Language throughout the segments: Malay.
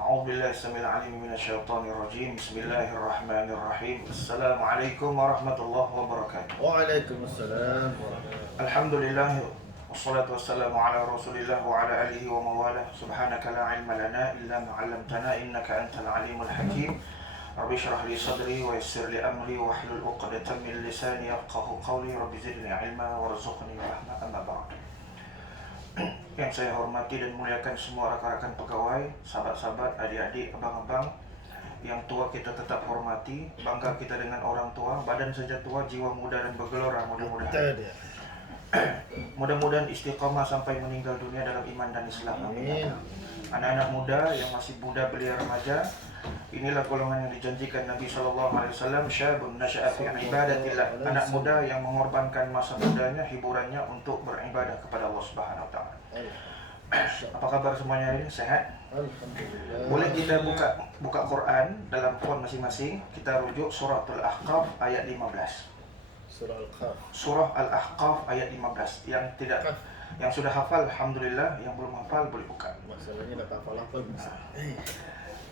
أعوذ بالله السميع العليم من الشيطان الرجيم. بسم الله الرحمن الرحيم. السلام عليكم ورحمة الله وبركاته. وعليكم السلام. الحمد لله والصلاة والسلام على رسول الله وعلى آله ومواله. سبحانك لا علم لنا إلا ما علمتنا إنك أنت العليم الحكيم. رب اشرح لي صدري ويسر لي أمري واحلل عقدة من لساني يفقهوا قولي. رب زدني علما وارزقني رحمة. أما بعد. Yang saya hormati dan muliakan semua rekan-rekan pegawai, sahabat-sahabat, adik-adik, abang-abang. Yang tua kita tetap hormati, bangga kita dengan orang tua. Badan saja tua, jiwa muda dan bergelora mudah-mudahan. Mudah-mudahan istiqamah sampai meninggal dunia dalam iman dan Islam. Amin. Anak-anak muda yang masih muda belia remaja, inilah golongan yang dijanjikan Nabi SAW. Syabun nasya'a fi ibadatillah. Anak muda yang mengorbankan masa mudanya, hiburannya untuk beribadah kepada Allah Subhanahu Wa Taala. Apa kabar semuanya hari ini? Sehat? Alhamdulillah. Boleh kita buka Quran dalam phone masing-masing. Kita rujuk Suratul Ahqaf ayat 15. Surah Al-Kahf. Surah Al-Ahqaf ayat 15. Yang sudah hafal alhamdulillah, yang belum hafal boleh buka. Masalahnya tak hafal-hafal.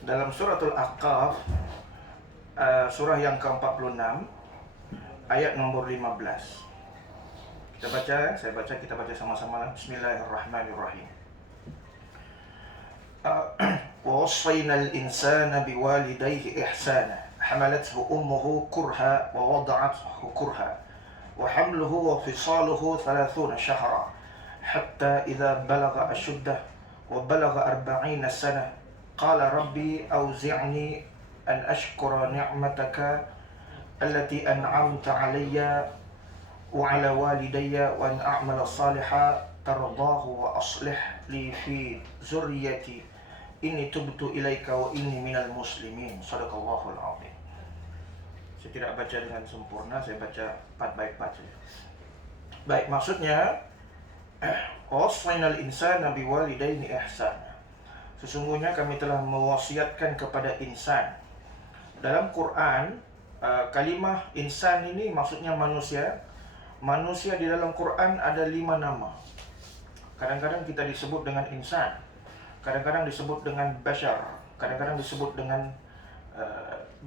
Dalam Suratul Ahqaf, surah yang ke-46 ayat nomor 15. Kita baca, kita baca sama-sama. Bismillahirrahmanirrahim. ووصينا الإنسان بوالديه إحسانا حملته أمه كرها ووضعته كرها وحمله وفصاله 30 شهرا حتى إذا بلغ أشده وبلغ 40 سنة قال ربي أوزعني أن أشكر نعمتك التي أنعمت علي وعلى والدي وأن أعمل صالحا ترضاه وأصلح لي في ذريتي إني تبت إليك وإني من المسلمين. Sadaqallahul azim. Saya tidak baca dengan sempurna, saya baca part by part saja. Baik, maksudnya wassaynal insana biwalidayni ihsana. Sesungguhnya kami telah mewasiatkan kepada insan. Dalam Quran, kalimah insan ini maksudnya manusia. Manusia di dalam Quran ada 5 nama. Kadang-kadang kita disebut dengan insan, kadang-kadang disebut dengan bashar, kadang-kadang disebut dengan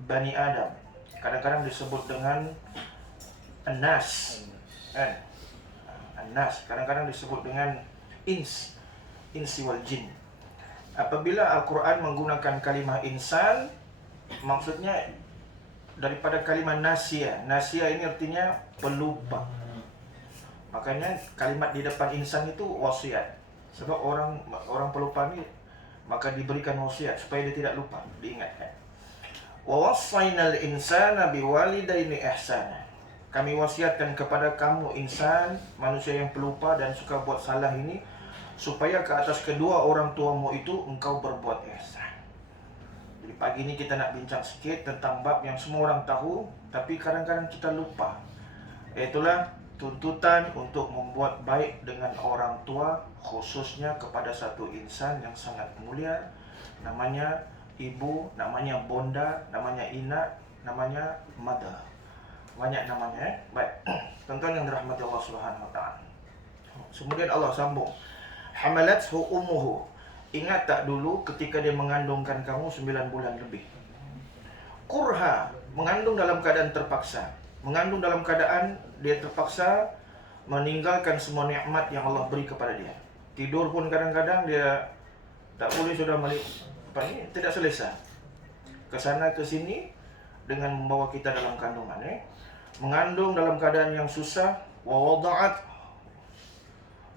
Bani Adam, kadang-kadang disebut dengan An-Nas, An-Nas, kadang-kadang disebut dengan Insi wal Jin. Apabila Al-Quran menggunakan kalimah insan, maksudnya daripada kalimah nasia. Nasia ini artinya pelupa. Makanya kalimat di depan insan itu wasiat. Sebab orang pelupa ni maka diberikan wasiat supaya dia tidak lupa, diingatkan. Wa wassaynal insana biwalidayni ihsana. Kami wasiatkan kepada kamu insan, manusia yang pelupa dan suka buat salah ini, supaya ke atas kedua orang tuamu itu engkau berbuat ihsan. Jadi pagi ini kita nak bincang sikit tentang bab yang semua orang tahu tapi kadang-kadang kita lupa. Itulah tuntutan untuk membuat baik dengan orang tua, khususnya kepada satu insan yang sangat mulia, namanya ibu, namanya bonda, namanya ina, namanya mother. Banyak namanya. Baik, tuan-tuan yang dirahmati Allah Subhanahu Wa Taala. Kemudian Allah sambung, hamalathu ummuhu. Ingat tak dulu ketika dia mengandungkan kamu 9 bulan lebih. Kurha, mengandung dalam keadaan terpaksa. Mengandung dalam keadaan dia terpaksa meninggalkan semua nikmat yang Allah beri kepada dia. Tidur pun kadang-kadang dia tak boleh, sudah tidak selesa. Ke sana ke sini dengan membawa kita dalam kandungan. Mengandung dalam keadaan yang susah. Wa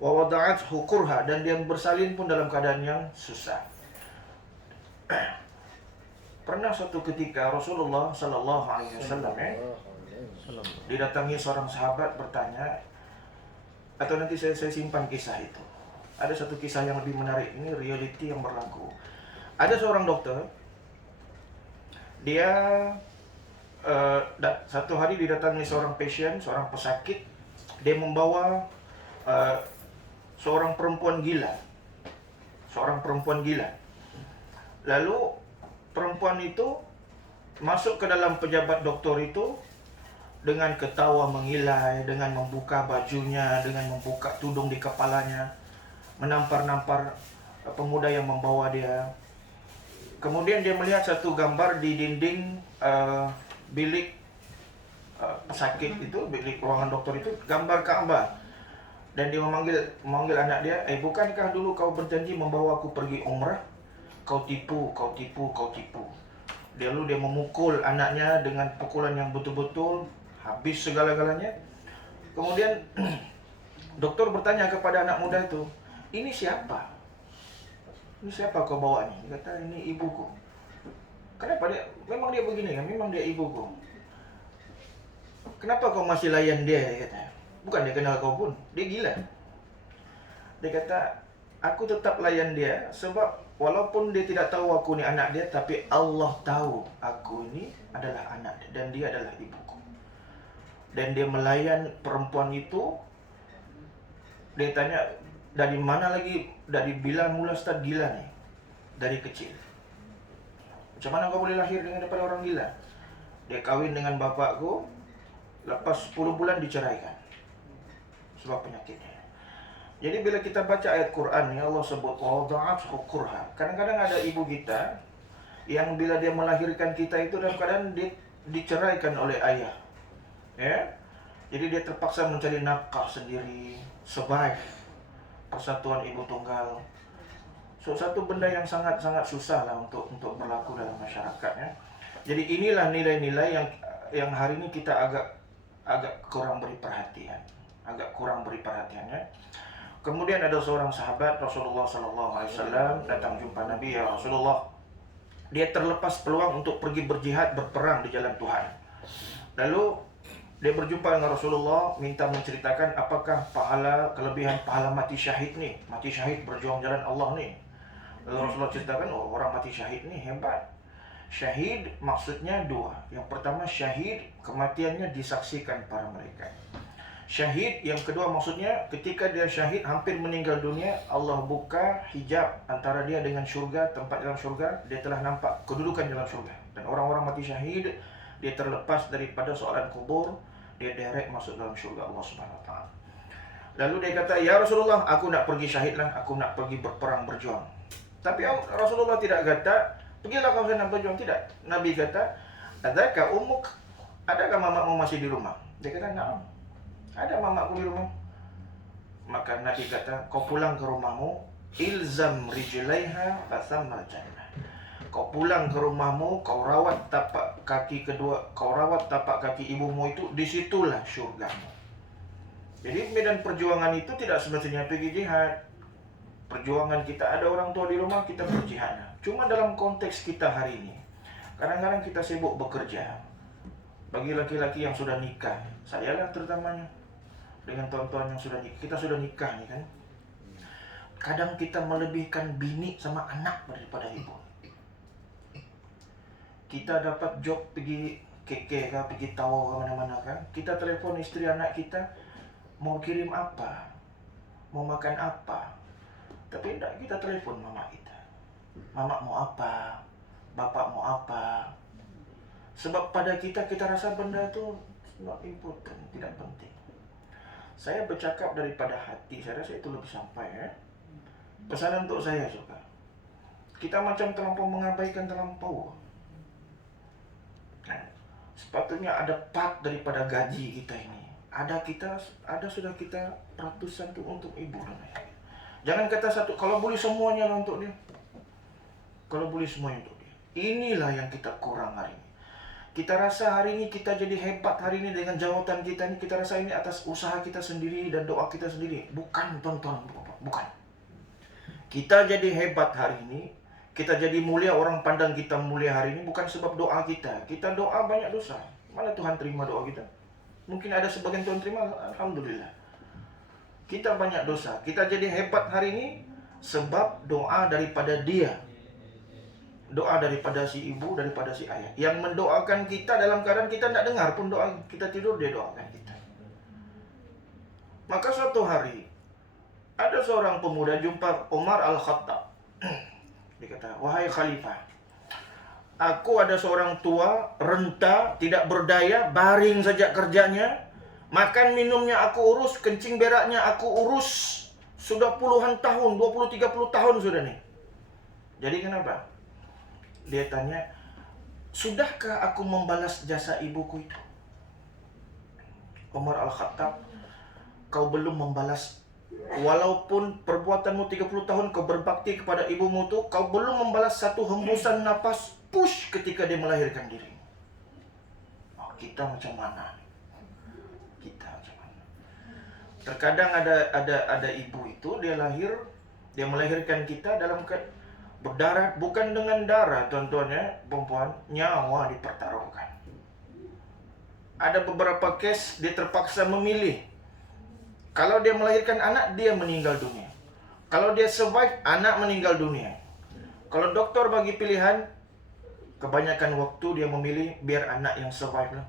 wada'at hukurha, dan dia bersalin pun dalam keadaan yang susah. Pernah suatu ketika Rasulullah sallallahu alaihi wasallam didatangi seorang sahabat bertanya, atau nanti saya simpan kisah itu. Ada satu kisah yang lebih menarik, ini reality yang berlaku. Ada seorang dokter, dia satu hari didatangi seorang pasien, seorang pesakit. Dia membawa seorang perempuan gila. Lalu perempuan itu masuk ke dalam pejabat doktor itu dengan ketawa mengilai, dengan membuka bajunya, dengan membuka tudung di kepalanya, menampar-nampar pemuda yang membawa dia. Kemudian dia melihat satu gambar di dinding bilik pesakit itu, bilik ruangan dokter itu, gambar Ka'bah. Dan dia memanggil anak dia, bukankah dulu kau berjanji membawa aku pergi umrah? Kau tipu. Lalu dia memukul anaknya dengan pukulan yang betul-betul habis segala-galanya. Kemudian dokter bertanya kepada anak muda itu, ini siapa? Ini siapa kau bawa ni? Dia kata, ini ibuku. Kenapa dia? Memang dia begini kan? Memang dia ibuku. Kenapa kau masih layan dia? Dia kata. Bukan dia kenal kau pun. Dia gila. Dia kata, aku tetap layan dia sebab walaupun dia tidak tahu aku ni anak dia, tapi Allah tahu aku ini adalah anak dia dan dia adalah ibuku. Dan dia melayan perempuan itu. Dia tanya, dari mana lagi? Dari bila mula start gila nih? Dari kecil. Macam mana kau boleh lahir daripada orang gila? Dia kahwin dengan bapakku, lepas 10 bulan diceraikan sebab penyakitnya. Jadi bila kita baca ayat Quran ni, Allah sebut wada'athu kurha. Kadang-kadang ada ibu kita yang bila dia melahirkan kita itu dalam keadaan dia diceraikan oleh ayah. Ya. Jadi dia terpaksa mencari nafkah sendiri, survive persatuan ibu tunggal. So, satu benda yang sangat-sangat susah lah untuk berlaku dalam masyarakat, ya. Jadi inilah nilai-nilai yang hari ini kita agak kurang beri perhatian. Ya. Kemudian ada seorang sahabat Rasulullah SAW datang jumpa Nabi, ya Rasulullah. Dia terlepas peluang untuk pergi berjihad, berperang di jalan Tuhan. Lalu dia berjumpa dengan Rasulullah, minta menceritakan apakah kelebihan pahala mati syahid ni, mati syahid berjuang jalan Allah ni. Lalu Rasulullah ceritakan, orang mati syahid ni hebat. Syahid maksudnya dua. Yang pertama, syahid kematiannya disaksikan para malaikat. Syahid yang kedua maksudnya ketika dia syahid hampir meninggal dunia, Allah buka hijab antara dia dengan syurga, tempat dalam syurga, dia telah nampak kedudukan dalam syurga. Dan orang-orang mati syahid, dia terlepas daripada soalan kubur, dia direct masuk dalam syurga Allah Subhanahu Wa Taala. Lalu dia kata, ya Rasulullah, aku nak pergi syahid lah, aku nak pergi berperang berjuang. Tapi Rasulullah tidak kata, pergilah kau sana berjuang, tidak. Nabi kata, adakah ummuk, adakah mamakmu masih di rumah? Dia kata, na'am, ada mamakku di rumah. Maka Nabi kata, kau pulang ke rumahmu, ilzam rijlaiha fasammal jannah. Kau pulang ke rumahmu, kau rawat tapak kaki ibumu itu, disitulah syurgamu. Jadi medan perjuangan itu tidak semestinya pergi jihad. Perjuangan kita, ada orang tua di rumah, kita berjihad. Cuma dalam konteks kita hari ini, kadang-kadang kita sibuk bekerja. Bagi laki-laki yang sudah nikah, saya lah terutamanya, dengan tuan-tuan yang sudah nikah, kita sudah nikah nih kan. Kadang kita melebihkan bini sama anak daripada ibu. Kita dapat job pergi KK kah, pergi Tawau ke mana-mana kan. Kita telefon isteri anak kita, mau kirim apa, mau makan apa. Tapi tidak, kita telefon mama kita. Mama mau apa, bapak mau apa. Sebab pada kita rasa benda itu not important, tidak penting. Saya bercakap daripada hati, saya rasa itu lebih sampai, ya. Pesanan untuk saya juga. Kita macam terlampau mengabaikan terlampau. Sepatutnya ada part daripada gaji kita ini. Ada sudah kita ratusan tu untuk ibu. Jangan kata satu, kalau boleh semuanya lah untuk dia. Kalau boleh semuanya untuk dia. Inilah yang kita kurang hari ini. Kita rasa hari ini kita jadi hebat hari ini dengan jawatan kita ini. Kita rasa ini atas usaha kita sendiri dan doa kita sendiri. Bukan, tuan-tuan, bukan. Kita jadi hebat hari ini, kita jadi mulia, orang pandang kita mulia hari ini bukan sebab doa kita. Kita doa banyak dosa. Mana Tuhan terima doa kita? Mungkin ada sebagian Tuhan terima, alhamdulillah. Kita banyak dosa. Kita jadi hebat hari ini sebab doa daripada dia. Doa daripada si ibu, daripada si ayah. Yang mendoakan kita dalam keadaan kita tidak dengar pun doa. Kita tidur, dia doakan kita. Maka suatu hari, ada seorang pemuda jumpa Umar Al-Khattab. Dia kata, wahai khalifah, aku ada seorang tua, renta, tidak berdaya, baring saja kerjanya. Makan minumnya aku urus, kencing beraknya aku urus. Sudah puluhan tahun, 20-30 tahun sudah nih. Jadi kenapa? Dia tanya, sudahkah aku membalas jasa ibuku itu? Umar Al-Khattab, kau belum membalas. Walaupun perbuatanmu 30 tahun kau berbakti kepada ibumu tu, kau belum membalas satu hembusan napas push ketika dia melahirkan dirimu. Oh, kita macam mana? Kita macam mana? Terkadang ada ibu itu, dia melahirkan kita dalam berdarah, bukan dengan darah, tuan-tuan ya, perempuan, nyawa dipertaruhkan. Ada beberapa kes dia terpaksa memilih. Kalau dia melahirkan anak, dia meninggal dunia. Kalau dia survive, anak meninggal dunia. Kalau doktor bagi pilihan, kebanyakan waktu dia memilih biar anak yang survive lah.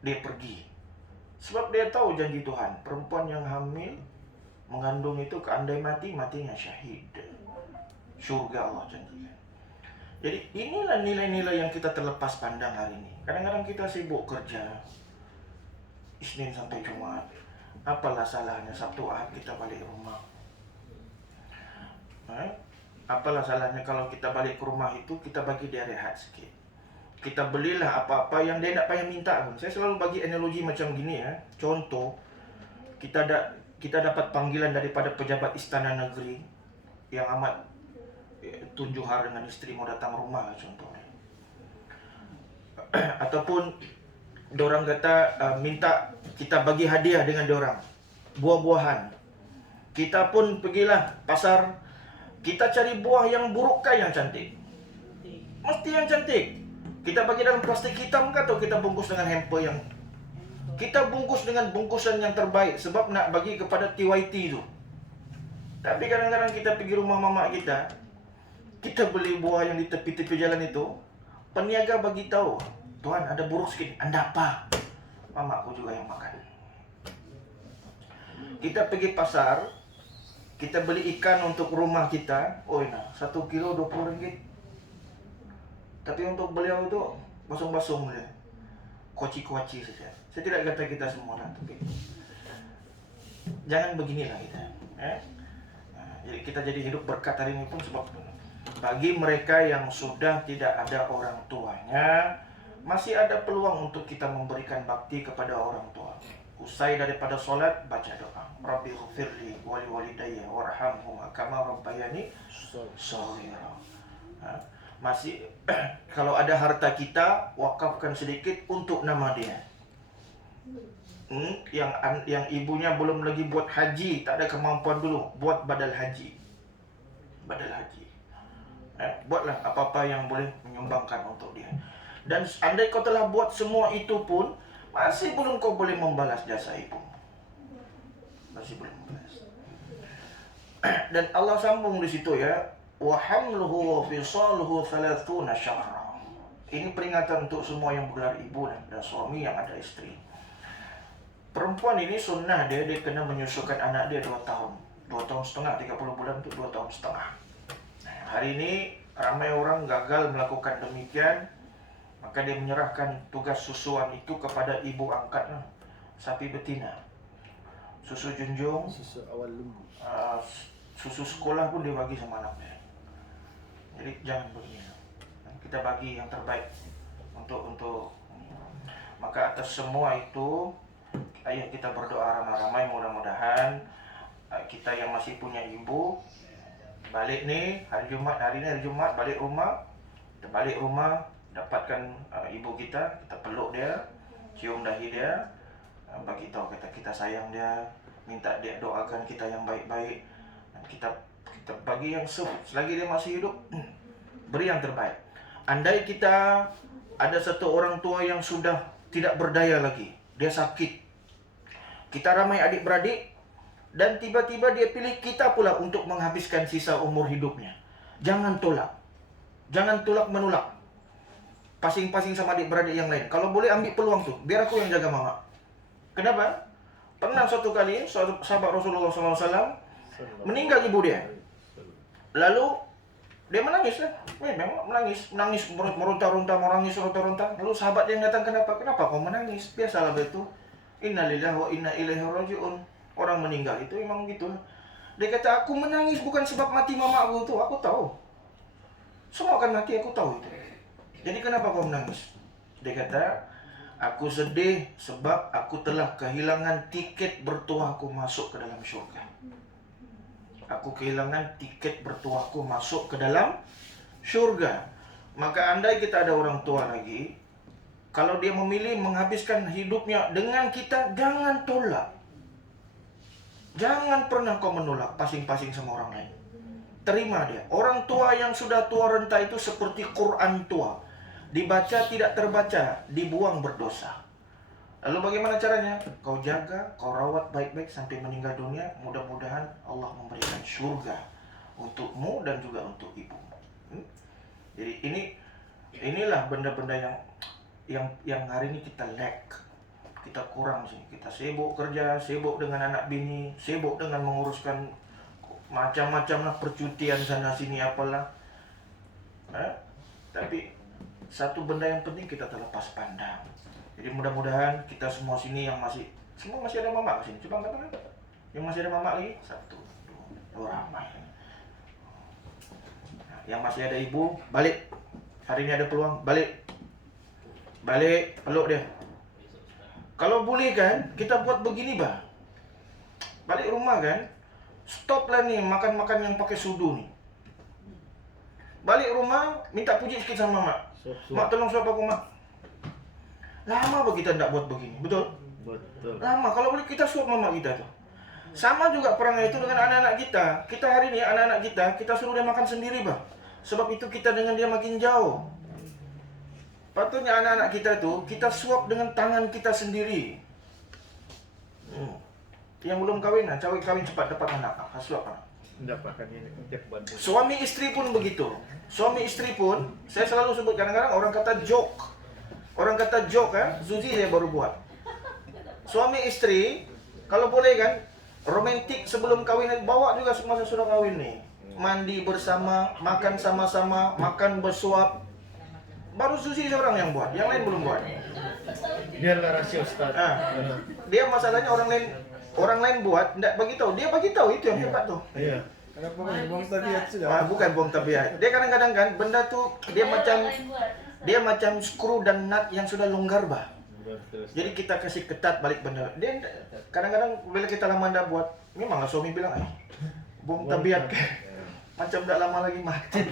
Dia pergi. Sebab dia tahu janji Tuhan, perempuan yang hamil, mengandung itu andai mati, matinya syahid. Surga Allah janjikan. Jadi inilah nilai-nilai yang kita terlepas pandang hari ini. Kadang-kadang kita sibuk kerja, Isnin sampai Jumat. Apalah salahnya Sabtu Ahad kita balik rumah? Apalah salahnya kalau kita balik ke rumah itu kita bagi dia rehat sikit. Kita belilah apa-apa yang dia tak payah minta. Saya selalu bagi analogi macam gini ya. Contoh, kita dapat panggilan daripada pejabat istana negeri yang amat tunjuhar dengan isteri mau datang rumah contohnya. Ataupun dorang kata minta kita bagi hadiah dengan dorang, buah-buahan. Kita pun pergilah pasar, kita cari buah yang buruk kah yang cantik? Mesti yang cantik. Kita bagi dalam plastik hitam kah atau kita bungkus dengan hamper yang kita bungkus dengan bungkusan yang terbaik sebab nak bagi kepada TYT itu. Tapi kadang-kadang kita pergi rumah mama kita beli buah yang di tepi-tepi jalan itu, peniaga bagi tahu, Tuan ada buruk sikit, anda apa? Mama aku juga yang makan. Kita pergi pasar, kita beli ikan untuk rumah kita, 1 kilo 20 ringgit. Tapi untuk beliau itu basung-basung dia, kuaci-kuaci saja. Saya tidak kata kita semua lah, tapi jangan beginilah kita. Jadi kita jadi hidup berkat hari ini pun sebab bagi mereka yang sudah tidak ada orang tuanya, masih ada peluang untuk kita memberikan bakti kepada orang tua. Usai daripada solat, baca doa. Rabbi ghfirli wali walidayya warhamhuma kama rabbayani shaghira. Masih kalau ada harta kita, wakafkan sedikit untuk nama dia. Yang ibunya belum lagi buat haji, tak ada kemampuan dulu, buat badal haji. Buatlah apa-apa yang boleh menyumbangkan untuk dia. Dan andai kau telah buat semua itu pun, masih belum kau boleh membalas jasa ibu. Masih belum membalas. Dan Allah sambung di situ ya, wa hamluhu wa fisaluhu 30 syahra. Ini peringatan untuk semua yang bergelar ibu dan suami yang ada istri. Perempuan ini sunnah dia kena menyusukan anak dia 2 tahun. 2 tahun setengah, 30 bulan itu 2 tahun setengah. Hari ini ramai orang gagal melakukan demikian, maka dia menyerahkan tugas susuan itu kepada ibu angkatnya, sapi betina. Susu junjung, Susu awal lumbu. susu sekolah pun dia bagi sama anaknya. Jadi jangan begini. Kita bagi yang terbaik untuk maka atas semua itu, ayo kita berdoa ramai-ramai, mudah-mudahan kita yang masih punya ibu balik nih hari ini hari Jumat balik rumah, dapatkan ibu kita peluk dia, cium dahi dia, bagi tahu kita sayang dia, minta dia doakan kita yang baik-baik, dan kita bagi yang selagi dia masih hidup, beri yang terbaik. Andai kita ada satu orang tua yang sudah tidak berdaya lagi, dia sakit, kita ramai adik-beradik, dan tiba-tiba dia pilih kita pula untuk menghabiskan sisa umur hidupnya. Jangan tolak menolak. Pasing-pasing sama adik-beradik yang lain. Kalau boleh ambil peluang tuh, biar aku yang jaga mama. Kenapa? Pernah suatu kali sahabat Rasulullah SAW meninggal ibu dia. Lalu dia menangis lah. Memang menangis meronta-ronta. Lalu sahabat yang datang, kenapa kau menangis? Biasalah begitu. Innalillahi wa inna ilaihi raji'un. Orang meninggal itu memang gitu. Dia kata, aku menangis bukan sebab mati mama aku itu, aku tahu. Semua akan mati, aku tahu itu. Jadi kenapa kau menangis? Dia kata, aku sedih sebab aku telah kehilangan tiket bertuahku masuk ke dalam syurga. Aku kehilangan tiket bertuahku masuk ke dalam syurga. Maka andai kita ada orang tua lagi, kalau dia memilih menghabiskan hidupnya dengan kita, jangan tolak. Jangan pernah kau menolak pasing-pasing sama orang lain. Terima dia. Orang tua yang sudah tua renta itu seperti Quran tua. Dibaca tidak terbaca, dibuang berdosa. Lalu bagaimana caranya? Kau jaga, kau rawat baik-baik sampai meninggal dunia. Mudah-mudahan Allah memberikan surga untukmu dan juga untuk ibumu. Jadi inilah benda-benda yang hari ini kita lack. Kita kurang sih. Kita sibuk kerja, sibuk dengan anak bini, sibuk dengan menguruskan macam-macam lah, percutian sana sini apalah. Tapi satu benda yang penting kita terlepas pandang. Jadi mudah-mudahan kita semua sini yang masih ada mama sini. Coba angkat tangan. Yang masih ada mama lagi? 1, 2, ramai. Nah, yang masih ada ibu, balik. Hari ini ada peluang, balik. Balik, peluk dia. Kalau boleh kan, kita buat begini bah. Balik rumah kan, stop lah nih makan-makan yang pakai sudu nih. Balik rumah, minta puji sikit sama mak. Mak tolong suap aku mak. Lama apa kita tidak buat begini, betul? Betul. Lama, kalau boleh kita suap mama kita tuh. Sama juga perangai itu dengan anak-anak kita. Kita hari ini anak-anak kita suruh dia makan sendiri bah. Sebab itu kita dengan dia makin jauh. Patutnya anak-anak kita tuh kita suap dengan tangan kita sendiri. Yang belum kawin, kawin cepat dapat anak, suap anak. Mendapatkan ini untuk bantu. Suami istri pun begitu. Suami istri pun, saya selalu sebut kadang-kadang orang kata joke. Orang kata joke kan, Zuzi saya baru buat. Suami istri, kalau boleh kan, romantik sebelum kawin, bawa juga semasa sudah kawin nih. Mandi bersama, makan sama-sama, makan bersuap. Baru Zuzi seorang yang buat, yang lain belum buat. Dia adalah rahasia Ustaz. Dia masalahnya orang lain buat, tidak bagi tahu. Dia bagi tahu, itu yang hebat tuh. Iya. Kenapa buang tabiat sudah? Bukan buang tabiat. Dia kadang-kadang kan benda tuh dia macam skru dan nut yang sudah longgar bah. Jadi kita kasih ketat balik benda. Dia kadang-kadang bila kita lama ndak buat, memang suami bilang, buang tabiat macam ndak lama lagi mati.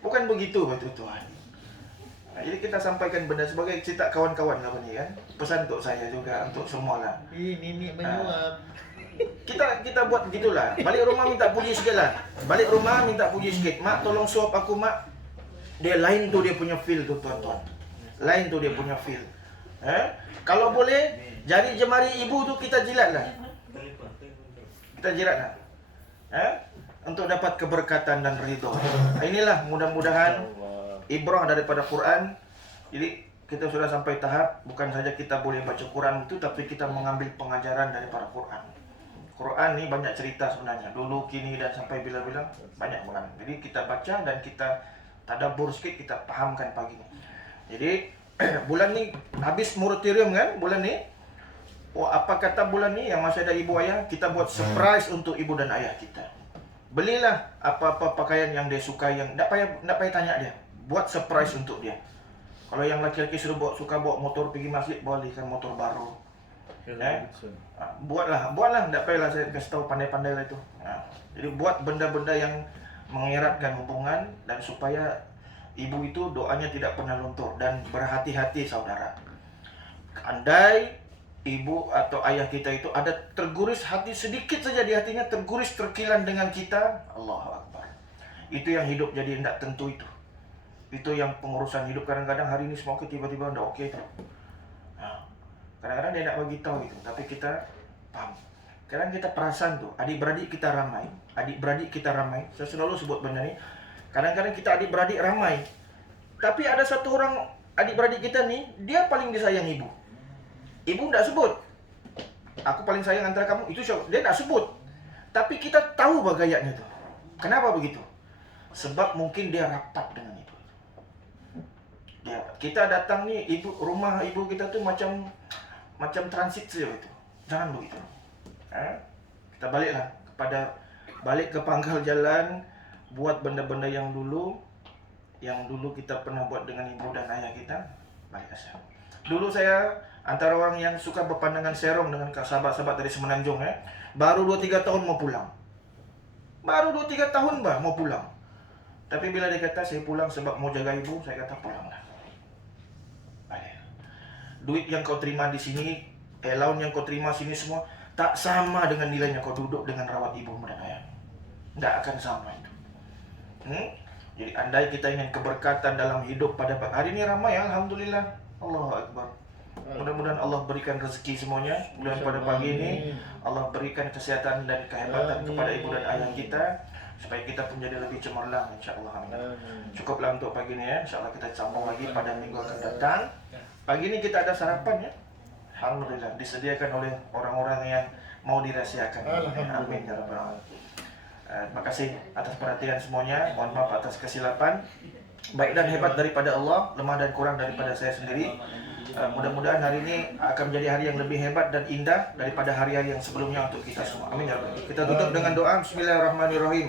Bukan begitu betul Tuhan. Nah, jadi kita sampaikan benda sebagai cerita kawan-kawan lah ini kan. Pesan untuk saya juga, untuk semua lah. Ini menyuap. Kita buat begitulah. Balik rumah minta puji sikit lah. Balik rumah minta puji sikit. Mak tolong suap aku mak. Dia lain tuh dia punya feel tuh tuan-tuan. Lain tuh dia punya feel. Kalau boleh jari jemari ibu tuh kita jilat lah. Kita jilat lah. Untuk dapat keberkatan dan ridho. Inilah mudah-mudahan ibrah daripada Quran. Jadi kita sudah sampai tahap bukan saja kita boleh baca Quran itu, tapi kita mengambil pengajaran daripada Quran. Quran ni banyak cerita sebenarnya. Dulu, kini dan sampai bila-bila banyak Quran. Jadi kita baca dan kita tadabbur sikit, kita pahamkan pagi ni. Jadi bulan ni habis moratorium kan bulan ni. Apa kata bulan ni yang masih ada ibu ayah, kita buat surprise untuk ibu dan ayah kita. Belilah apa-apa pakaian yang dia suka, yang tak payah tanya dia. Buat surprise untuk dia. Kalau yang laki-laki suka bawa motor pergi masjid, bolehkan motor baru. Buatlah, tak payahlah saya kasih tahu pandai-pandai lah itu. Jadi buat benda-benda yang mengeratkan hubungan dan supaya ibu itu doanya tidak pernah luntur. Dan berhati-hati saudara. Andai ibu atau ayah kita itu ada terguris hati sedikit saja di hatinya, terguris terkilan dengan kita, Allahu Akbar. Itu yang hidup jadi tidak tentu itu. Itu yang pengurusan hidup kadang-kadang hari ini semua tiba-tiba tidak oke itu. Kadang-kadang dia tidak bagi tahu itu, tapi kita paham. Kadang kita perasan tuh, adik-beradik kita ramai. Saya selalu sebut benda ni. Kadang-kadang kita adik-beradik ramai. Tapi ada satu orang adik-beradik kita ni, dia paling disayang ibu. Ibu tidak sebut. Aku paling sayang antara kamu, itu dia tidak sebut. Tapi kita tahu bagayanya tu. Kenapa begitu? Sebab mungkin dia rapat dengan ibu. Kita datang ni, rumah ibu kita tu macam transit saja itu. Jangan begitu. Kita baliklah balik ke pangkal jalan, buat benda-benda yang dulu, yang dulu kita pernah buat dengan ibu dan ayah kita, balik asal. Dulu saya antara orang yang suka berpandangan serong dengan sahabat-sahabat dari Semenanjung ya. Baru 2-3 tahun mau pulang. Baru 2-3 tahun bah mau pulang. Tapi bila dia kata saya pulang sebab mau jaga ibu, saya kata pulanglah. Balik. Duit yang kau terima di sini, allowance yang kau terima sini semua tak sama dengan nilainya kau duduk dengan rawat ibumu dan ayah. Tidak akan sama itu. Jadi andai kita ingin keberkatan dalam hidup pada hari ini ramai, alhamdulillah, Allahu Akbar. Mudah-mudahan Allah berikan rezeki semuanya. Mudah-mudahan pada pagi ini Allah berikan kesehatan dan kehebatan kepada ibu dan ayah kita, supaya kita pun jadi lebih cemerlang, insyaAllah. Amin. Cukuplah untuk pagi ini ya. InsyaAllah kita sambung lagi pada minggu akan datang. Pagi ini kita ada sarapan ya. Alhamdulillah disediakan oleh orang-orang yang mau dirahasiakan. Amin ya rabbal alamin. Terima kasih atas perhatian semuanya. Mohon maaf atas kesilapan. Baik dan hebat daripada Allah, lemah dan kurang daripada saya sendiri. Mudah-mudahan hari ini akan menjadi hari yang lebih hebat dan indah daripada hari-hari yang sebelumnya untuk kita semua. Amin ya rabbal alamin. Kita tutup dengan doa. Bismillahirrahmanirrahim.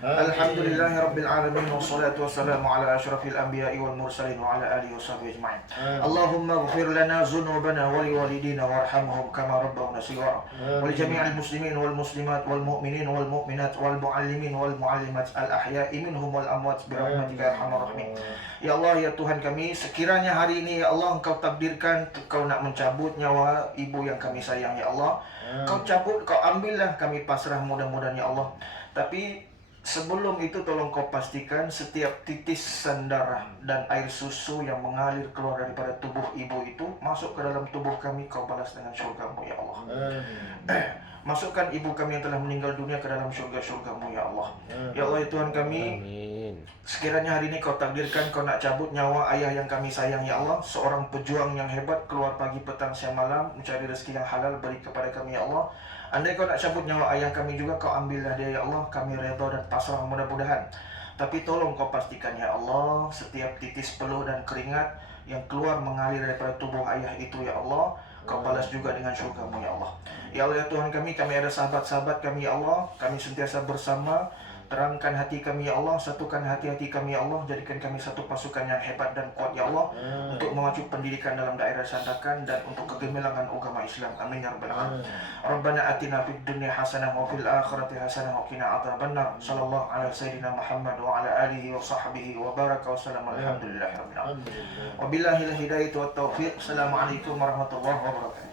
Alhamdulillahirabbil alamin wassalatu wassalamu ala asyrafil anbiya'i wal mursalin wa ala alihi washabbihi ajma'in. Allahumma ighfir lana dhunubana wa liwalidina warhamhum kama rabbawna shighara. Wa li jami'il muslimin wal muslimat wal mu'minin wal mu'minat wal muallimin wal muallimat al ahya'i minhum wal amwat bi rahmatika ya arhamar rahimin. Ya Allah, ya Tuhan kami, sekiranya hari ini ya Allah Engkau takdirkan Engkau nak mencabut nyawa ibu yang kami sayang ya Allah. Kau cabut, Kau ambillah, kami pasrah mudah-mudahan ya Allah. Tapi sebelum itu tolong Kau pastikan setiap titisan darah dan air susu yang mengalir keluar daripada tubuh ibu itu masuk ke dalam tubuh kami, Kau balas dengan syurga-Mu ya Allah. Masukkan ibu kami yang telah meninggal dunia ke dalam syurga-syurga-Mu ya Allah. Ya Allah ya Tuhan kami, sekiranya hari ini Kau takdirkan Kau nak cabut nyawa ayah yang kami sayang ya Allah, seorang pejuang yang hebat, keluar pagi petang siang malam mencari rezeki yang halal, beri kepada kami ya Allah. Andai Kau nak cabut nyawa ayah kami juga, Kau ambillah dia ya Allah. Kami redha dan pasrah mudah-mudahan. Tapi tolong Kau pastikan ya Allah, setiap titis peluh dan keringat yang keluar mengalir daripada tubuh ayah itu ya Allah, Kau balas juga dengan syurga-Mu ya Allah. Ya Allah ya Tuhan kami ada sahabat-sahabat kami ya Allah. Kami sentiasa bersama. Terangkan hati kami ya Allah, satukan hati-hati kami ya Allah, jadikan kami satu pasukan yang hebat dan kuat ya Allah, untuk memacu pendidikan dalam daerah Sandakan dan untuk kegemilangan agama Islam. Amin ya rabbal alamin. Rabbana atina fid dunya hasanah wa fil akhirati hasanah wa qina adzabannar. Sallallahu ala sayyidina Muhammad wa ala alihi wa sahbihi wa baraka wa sallam. Alhamdulillahirabbil alamin. Wabillahi hidayah wa taufiq. Assalamualaikum warahmatullahi wabarakatuh.